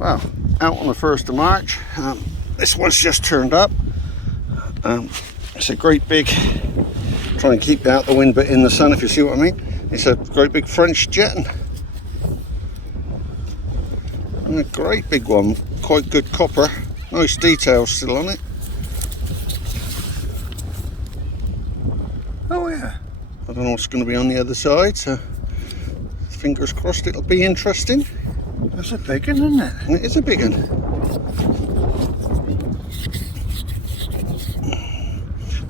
Well, out on the 1st of March. This one's just turned up. It's a great big, try and keep out the wind but in the sun, if you see what I mean. It's a great big French jetton. And a great big one, quite good copper. Nice details still on it. Oh yeah. I don't know what's going to be on the other side, so fingers crossed it'll be interesting. That's a big one, isn't it? And it is a big one.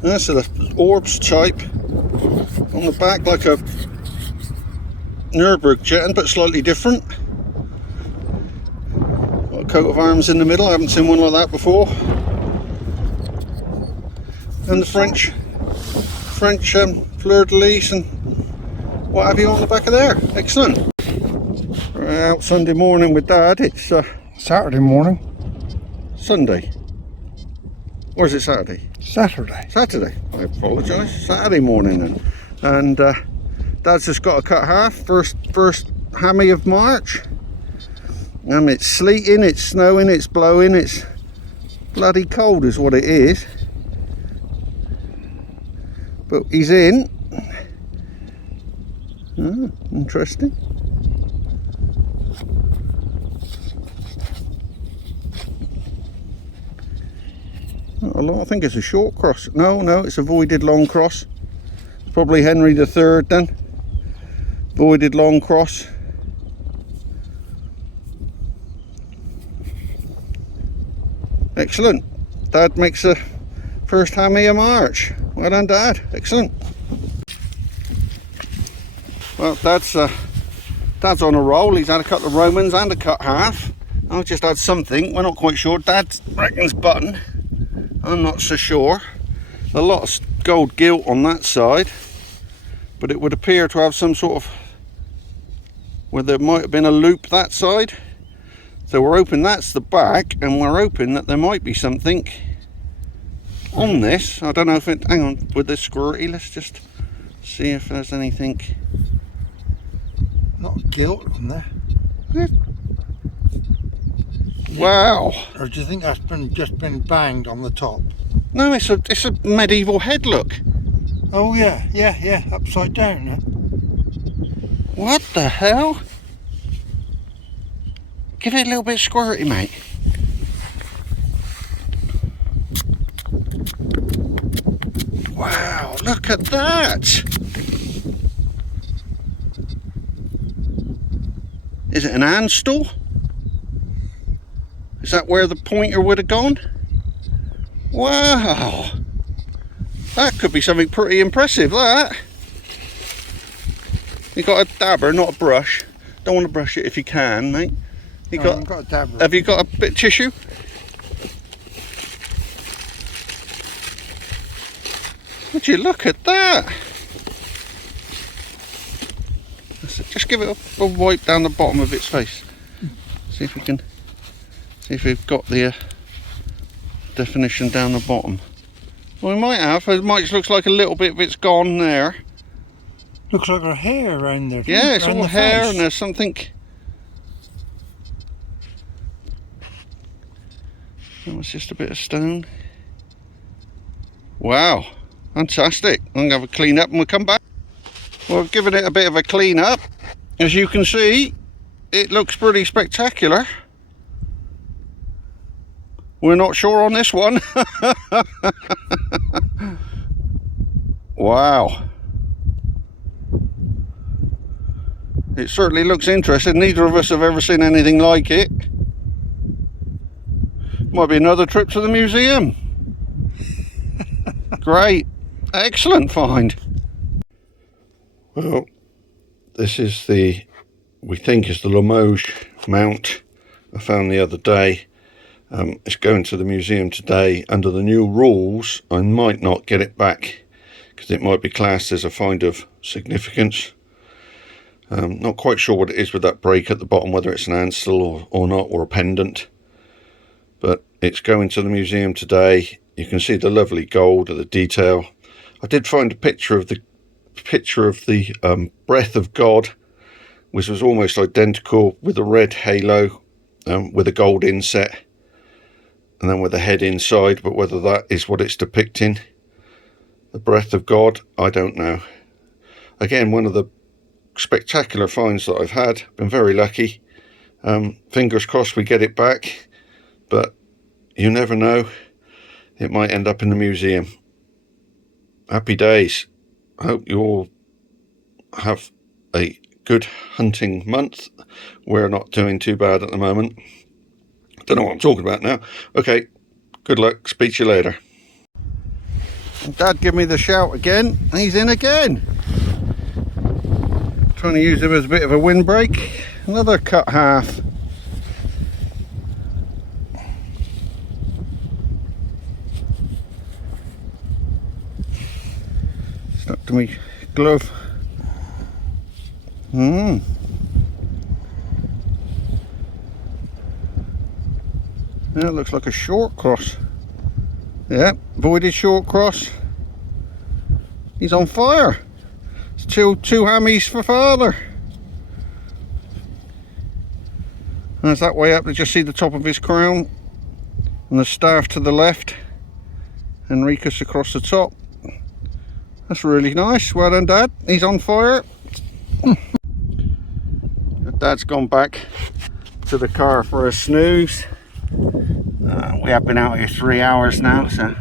That's the orbs type on the back, like a Nürburgring jetton, but slightly different. Got a coat of arms in the middle. I haven't seen one like that before. And the French fleur-de-lis and what have you on the back of there. Excellent. We're out Sunday morning with Dad. It's Saturday morning. Sunday. Or is it Saturday? Saturday. Saturday. I apologise. Saturday morning then. And Dad's just got a cut half. First hammy of March. It's sleeting, it's snowing, it's blowing, it's bloody cold is what it is. But he's in. Oh, interesting. Not a lot. I think it's a short cross. No, it's a voided long cross. It's probably Henry III then. Voided long cross. Excellent. Dad makes the first hammy of March. Well done, Dad. Excellent. Well, Dad's on a roll. He's had a couple of Romans and a cut half. I've just had something. We're not quite sure. Dad reckons button. I'm not so sure. A lot of gold gilt on that side, but it would appear to have some sort of, where there might have been a loop that side. So we're hoping that's the back, and we're hoping that there might be something on this. I don't know if it, hang on, with this squirty, let's just see if there's anything. Not gilt on there. Wow. Or do you think that's just been banged on the top? No, it's a medieval head look. Oh yeah, upside down. Huh? What the hell? Give it a little bit squirty, mate. Wow, look at that. Is it an handstool? Is that where the pointer would have gone? Wow. That could be something pretty impressive, that. You got a dabber, not a brush. Don't want to brush it if you can, mate. I've got a dabber. Have you got a bit of tissue? Would you look at that? Just give it a wipe down the bottom of its face. See if we can, see if we've got the definition down the bottom. Well, we might have. It might looks like a little bit of it's gone there. Looks like her hair around there. Yeah, it's all hair face. and there's something. That was just a bit of stone. Wow, fantastic. I'm going to have a clean up and we'll come back. Well, I've given it a bit of a clean up. As you can see, it looks pretty spectacular. We're not sure on this one. Wow. It certainly looks interesting. Neither of us have ever seen anything like it. Might be another trip to the museum. Great. Excellent find. Well, this is we think is the Limoges mount I found the other day. It's going to the museum today. Under the new rules, I might not get it back because it might be classed as a find of significance. Not quite sure what it is with that break at the bottom, whether it's an handstill or not, or a pendant. But it's going to the museum today. You can see the lovely gold of the detail. I did find a picture of the breath of God, which was almost identical with a red halo with a gold inset and then with a head inside, but whether that is what it's depicting, the breath of God, I don't know. Again, one of the spectacular finds that I've had. Been very lucky. Fingers crossed we get it back, but you never know, it might end up in the museum. Happy days. I hope you all have a good hunting month. We're not doing too bad at the moment. Don't know what I'm talking about now. Okay, good luck, speak to you later. Dad give me the shout again. He's in again. Trying to use him as a bit of a windbreak. Another cut half. Stuck to me glove. That looks like a short cross. Yeah, voided short cross. He's on fire. It's two hammys for father. There's that way up to just see the top of his crown, and the staff to the left, Enricus across the top. That's really nice. Well done, Dad. He's on fire. Dad's gone back to the car for a snooze. We have been out here 3 hours now, so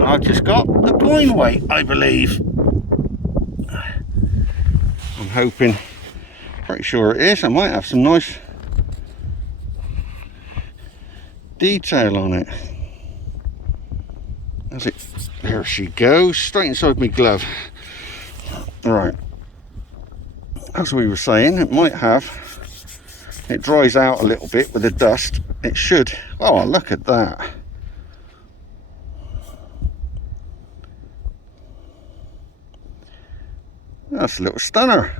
and I've just got the coin weight, I believe. I'm hoping, pretty sure it is. I might have some nice detail on it. That's it. There she goes, straight inside my glove. Right, as we were saying, it might have, it dries out a little bit with the dust. It should. Oh, look at that. That's a little stunner.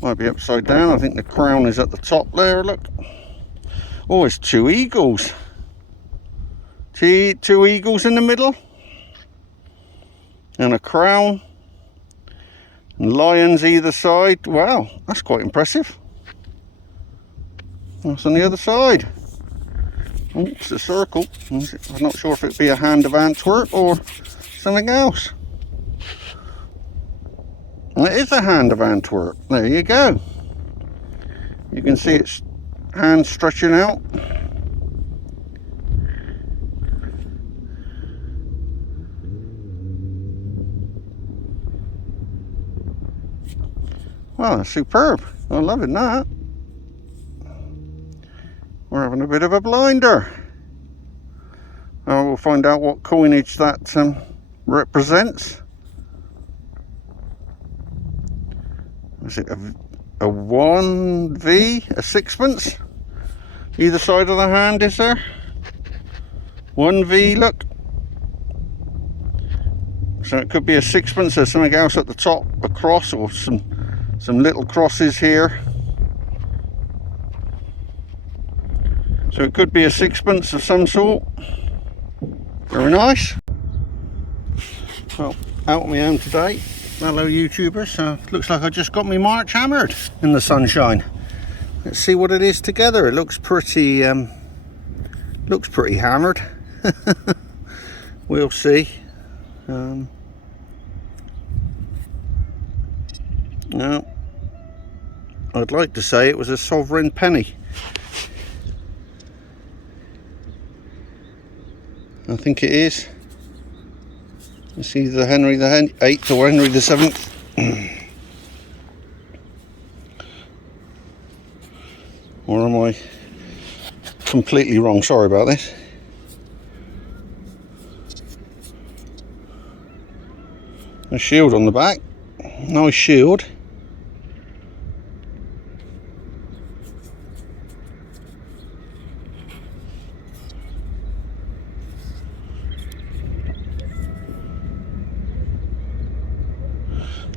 Might be upside down. I think the crown is at the top there, look. Oh, it's two eagles. Two eagles in the middle. And a crown. And lions either side. Wow, that's quite impressive. What's on the other side? Oh, it's a circle. I'm not sure if it'd be a hand of Antwerp or something else. Well, it is a hand of Antwerp. There you go. You can see its hand stretching out. Wow, that's superb. I'm loving that. We're having a bit of a blinder. We'll find out what coinage that represents. Is it a 1V, a sixpence? Either side of the hand, is there? 1V, look. So it could be a sixpence. There's something else at the top, a cross, or some little crosses here. So it could be a sixpence of some sort. Very nice. Well, out on my own today. Hello YouTubers. Looks like I just got my March hammered in the sunshine. Let's see what it is together. It looks pretty hammered. We'll see. No, I'd like to say it was a sovereign penny. I think it is. It's either Henry the 8th or Henry the 7th. Or am I completely wrong? Sorry about this. A shield on the back. Nice shield.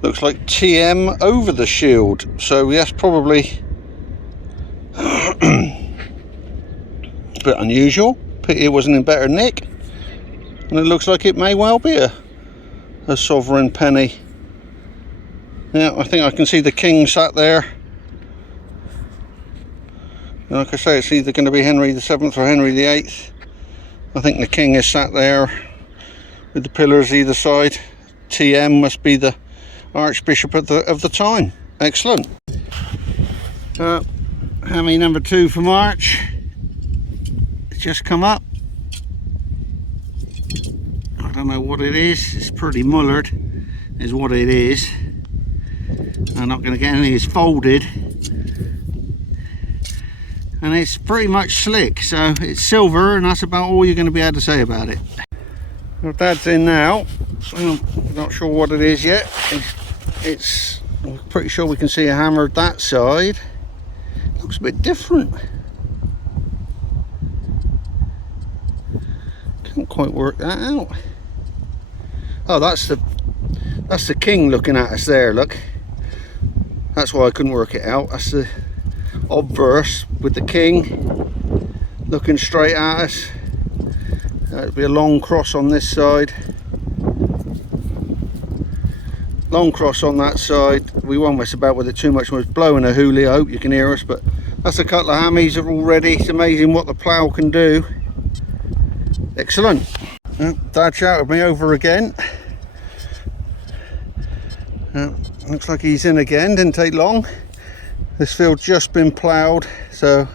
Looks like TM over the shield, so yes, probably a bit unusual. Pity it wasn't in better nick. And it looks like it may well be a sovereign penny. Yeah, I think I can see the king sat there. Like I say, it's either going to be Henry the 7th or Henry the 8th. I think the king is sat there with the pillars either side. TM must be the Archbishop of the time. Excellent. Hammy number 2 for March. It's just come up. I don't know what it is. It's pretty mullered is what it is. I'm not going to get any. It's folded and it's pretty much slick, so it's silver, and that's about all you're going to be able to say about it. Well, Dad's in now. I'm not sure what it is yet. I'm pretty sure we can see a hammer at that side. Looks a bit different. Can't quite work that out. Oh, that's the king looking at us there, look. That's why I couldn't work it out. That's the obverse with the king looking straight at us. There'd be a long cross on this side, long cross on that side. We won't mess about with it too much. We're blowing a hoolie. I hope you can hear us, but that's a couple of hammies that are all ready. It's amazing what the plough can do. Excellent. Dad shouted me over again. Looks like he's in again. Didn't take long. This field's just been ploughed, so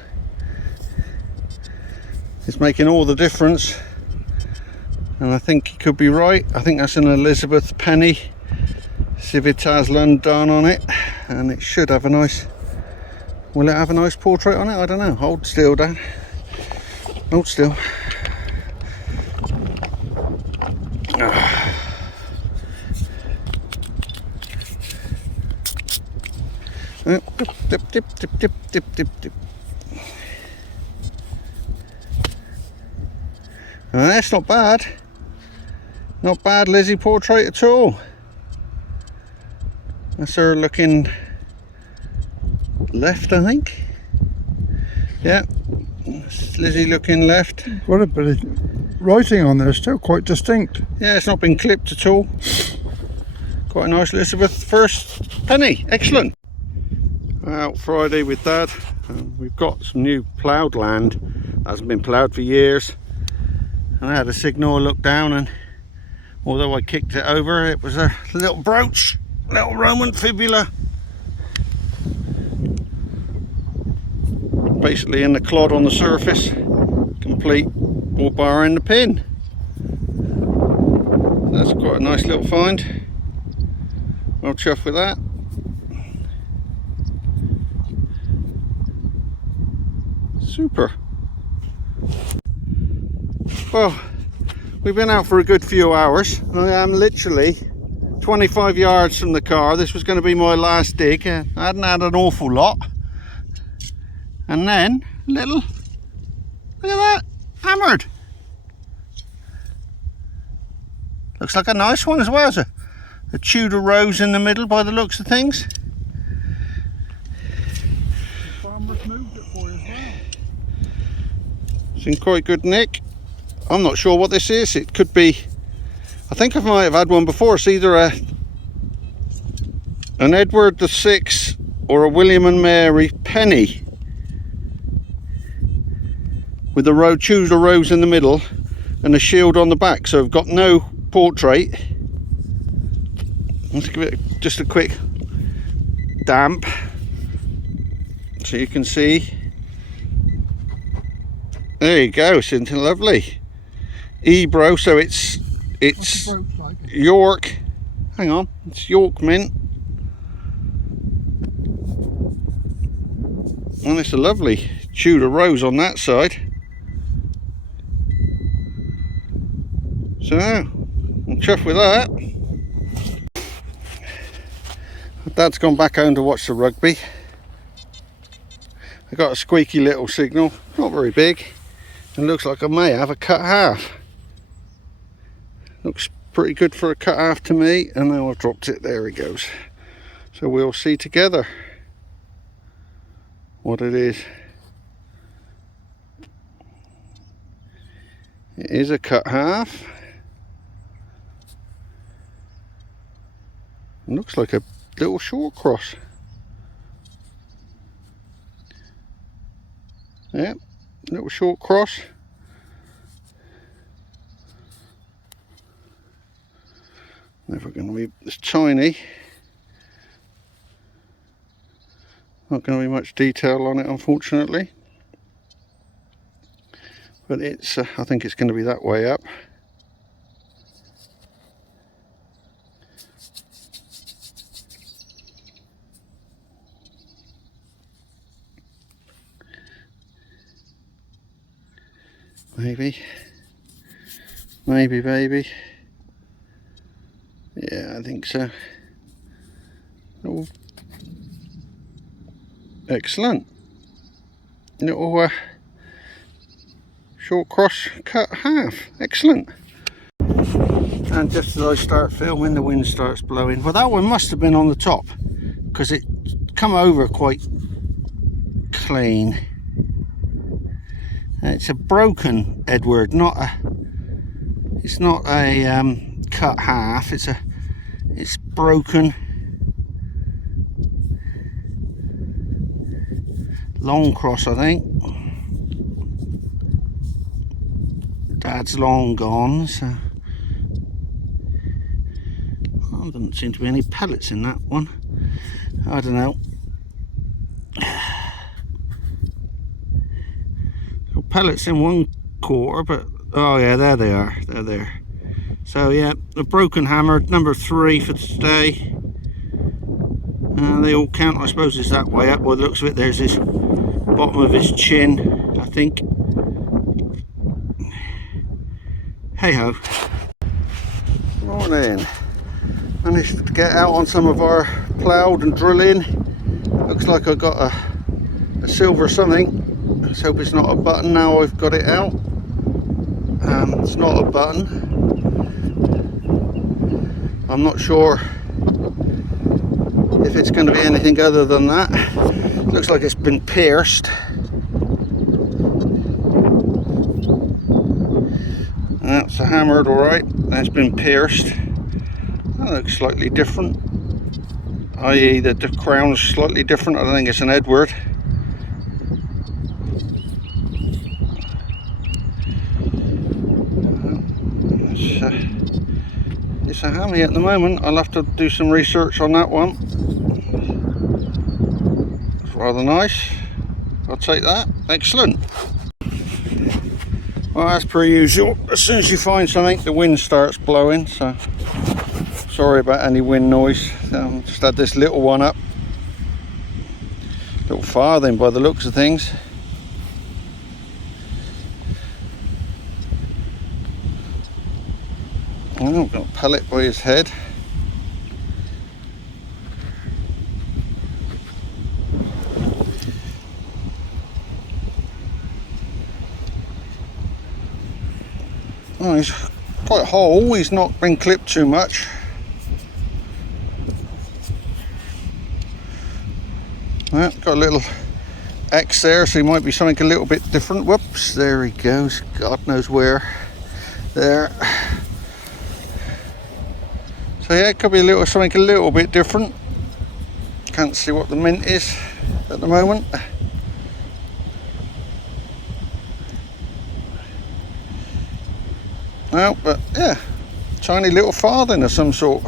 it's making all the difference. And I think he could be right. I think that's an Elizabeth penny, Civitas London on it, and it should have a nice. Will it have a nice portrait on it? I don't know. Hold still, Dan. Hold still. Dip, dip, dip, dip, dip, dip, dip. That's not bad. Not bad Lizzie portrait at all. That's her looking left, I think. Yeah, that's Lizzie looking left. Got a bit of writing on there, still quite distinct. Yeah, it's not been clipped at all. Quite a nice Elizabeth first penny. Excellent. Out Friday with Dad. We've got some new ploughed land that hasn't been ploughed for years, and I had a signal look down, and although I kicked it over, it was a little brooch, little Roman fibula, basically in the clod on the surface, complete, all bar in the pin. That's quite a nice little find. Well chuffed with that. Super. Well, we've been out for a good few hours. I am literally 25 yards from the car. This was going to be my last dig. I hadn't had an awful lot. And then, look at that, hammered. Looks like a nice one as well. There's a Tudor rose in the middle by the looks of things. The farmer's moved it for you as well. It's in quite good nick. I'm not sure what this is. It could be, I think I might have had one before. It's either an Edward VI or a William and Mary penny with the Tudor rose in the middle and a shield on the back. So I've got no portrait. Let's give it just a quick damp so you can see. There you go, it's lovely. Ebro, so it's like? York. Hang on, it's York mint. And it's a lovely Tudor rose on that side. So I'm chuffed with that. Dad's gone back home to watch the rugby. I got a squeaky little signal, not very big. And looks like I may have a cut half. Looks pretty good for a cut half to me, and now I've dropped it. There it goes. So we'll see together what it is. It is a cut half. It looks like a little short cross. Yeah, little short cross. Never going to be this tiny. Not going to be much detail on it, unfortunately. But it's, I think it's going to be that way up. Maybe. Maybe, baby. Yeah, I think so. Oh. Excellent. Little short cross cut half. Excellent. And just as I start filming, the wind starts blowing. Well, that one must have been on the top, because it come over quite clean. It's a broken Edward, not a. It's not a cut half. It's broken. Long cross, I think. Dad's long gone, so there doesn't seem to be any pellets in that one. I don't know. Pellets in 1/4, but oh yeah, there they are. They're there. So yeah, the broken hammer, number 3 for today. They all count, I suppose it's that way up. By the looks of it, there's this bottom of his chin, I think. Hey ho. Morning. Managed to get out on some of our ploughed and drilling. Looks like I got a silver something. Let's hope it's not a button now I've got it out. It's not a button. I'm not sure if it's going to be anything other than that. Looks like it's been pierced. That's hammered alright. That's been pierced. That looks slightly different. I.e. that the crown's slightly different. I don't think it's an Edward. It's a hammy at the moment. I'll have to do some research on that one. It's rather nice. I'll take that. Excellent. Well, as per usual, as soon as you find something, the wind starts blowing, so sorry about any wind noise. Just had this little one up. Little farthing by the looks of things. Oh, got a pellet by his head. Oh, he's quite whole. He's not been clipped too much. Well, got a little X there, so he might be something a little bit different. Whoops, there he goes. God knows where. There. So yeah, it could be something a little bit different. Can't see what the mint is at the moment. Well, but yeah, tiny little farthing of some sort.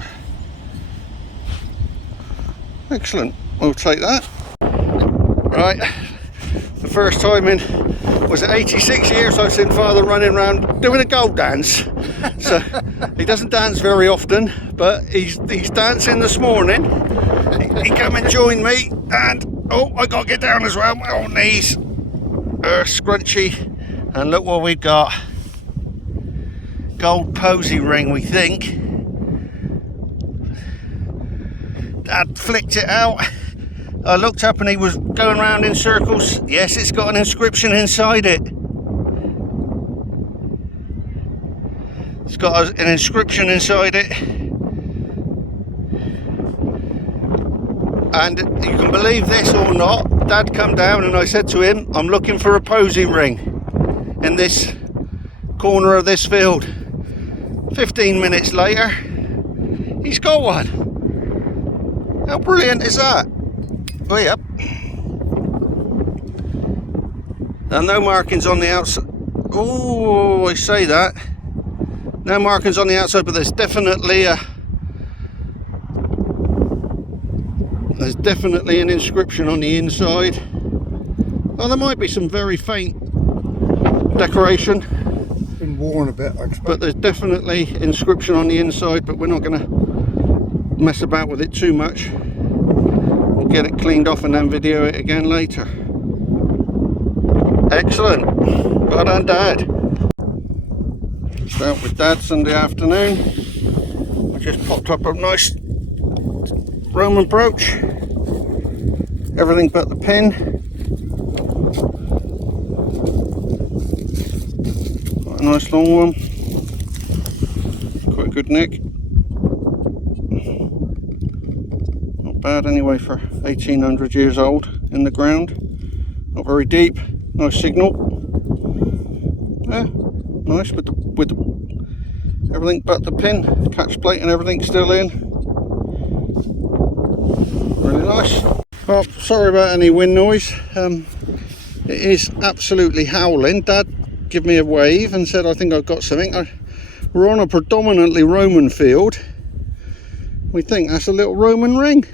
Excellent, we'll take that. Right, the first time in, was it 86 years I've seen Father running around doing a gold dance. So he doesn't dance very often, but he's dancing this morning. He come and joined me, and oh, I got to get down as well. My old knees are scrunchy, and look what we've got. Gold posey ring, we think. Dad flicked it out. I looked up and he was going around in circles. Yes, it's got an inscription inside it. It's got an inscription inside it. And you can believe this or not, Dad come down and I said to him, I'm looking for a posey ring in this corner of this field. 15 minutes later, he's got one. How brilliant is that? Oh, yep. No markings on the outside. Oh, I say that. No markings on the outside, but there's definitely an inscription on the inside. Well, there might be some very faint decoration. Been worn a bit, I expect. But there's definitely inscription on the inside, but we're not going to mess about with it too much. We'll get it cleaned off and then video it again later. Excellent. Well done, Dad. Start with Dad Sunday afternoon. I just popped up a nice Roman brooch. Everything but the pin. Quite a nice long one. Quite a good nick. Not bad anyway for 1800 years old in the ground. Not very deep. Nice signal. Yeah, nice with the everything but the pin, catch plate and everything still in. Really nice. Well, sorry about any wind noise. It is absolutely howling. Dad gave me a wave and said I think I've got something. We're on a predominantly Roman field. We think that's a little Roman ring.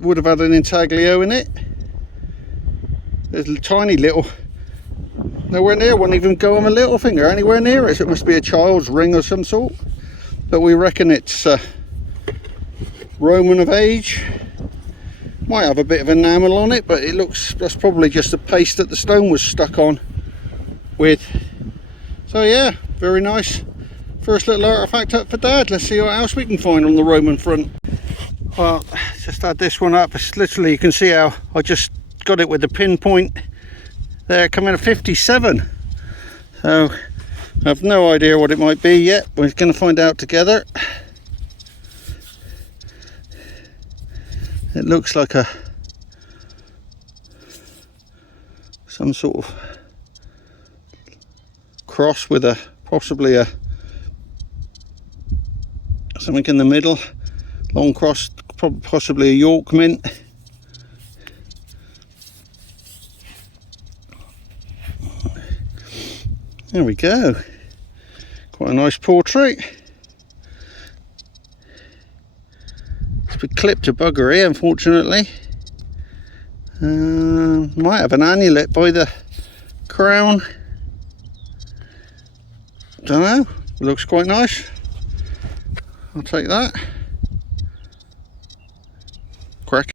Would have had an intaglio in it. There's a tiny little, nowhere near, wouldn't even go on my little finger anywhere near it, so it must be a child's ring of some sort. But we reckon it's Roman of age. Might have a bit of enamel on it, but it looks, that's probably just the paste that the stone was stuck on with. So yeah, very nice. First little artifact up for Dad. Let's see what else we can find on the Roman front. Well, just had this one up. It's literally, you can see how I just got it with the pinpoint there, coming at 57. So I have no idea what it might be yet. We're going to find out together. It looks like some sort of cross with possibly something in the middle. Long cross, possibly a York mint. There we go. Quite a nice portrait. It's been clipped to buggery, unfortunately. Might have an amulet by the crown. Don't know. It looks quite nice. I'll take that. Crack.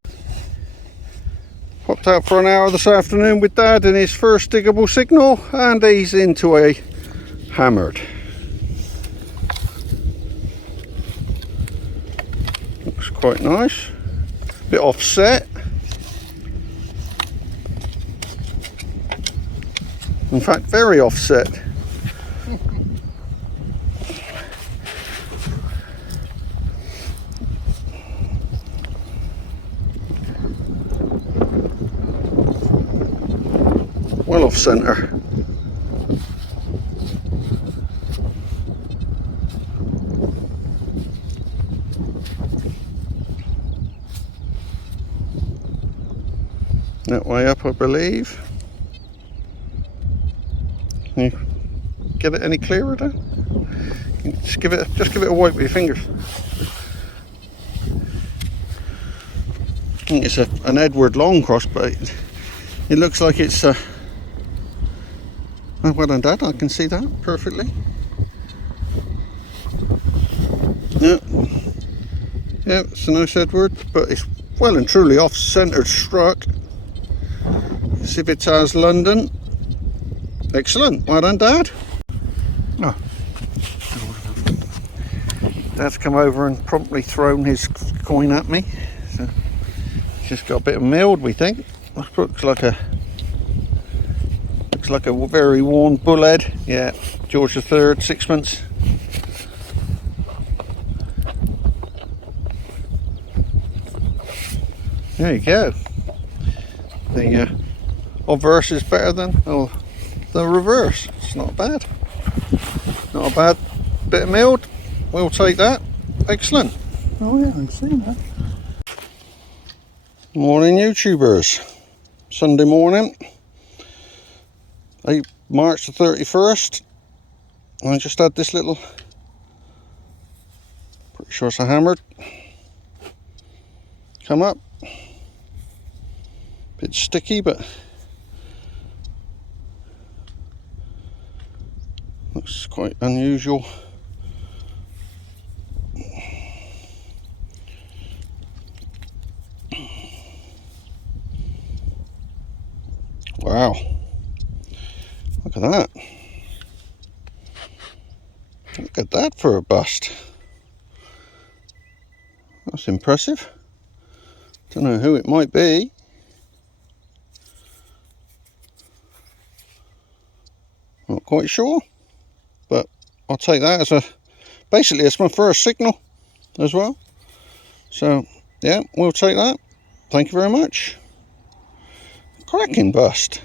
Popped out for an hour this afternoon with Dad in his first diggable signal, and he's into a hammered. Looks quite nice. Bit offset. In fact, very offset. Well off centre. That way up, I believe. Can you get it any clearer, Dan? Just give it a wipe with your fingers. I think it's an Edward long cross, but it looks like it's oh, well done, Dad, I can see that perfectly. Yeah, it's a nice Edward, but it's well and truly off-centred struck. Civitas London. Excellent, well done, Dad. Oh. Dad's come over and promptly thrown his coin at me. So just got a bit of milled, we think. Looks like a very worn bullhead. Yeah, George III, sixpence. There you go. The obverse is better than the reverse. It's not bad. Not a bad bit of milled. We'll take that. Excellent. Oh yeah, I've seen that. Morning, YouTubers. Sunday morning, March the 31st. I just had this little, pretty sure it's a hammered, come up. Bit sticky, but looks quite unusual. Wow, look at that. Look at that for a bust. That's impressive. Don't know who it might be. Not quite sure, but I'll take that as a, basically it's my first signal as well. So yeah, we'll take that. Thank you very much. Cracking bust.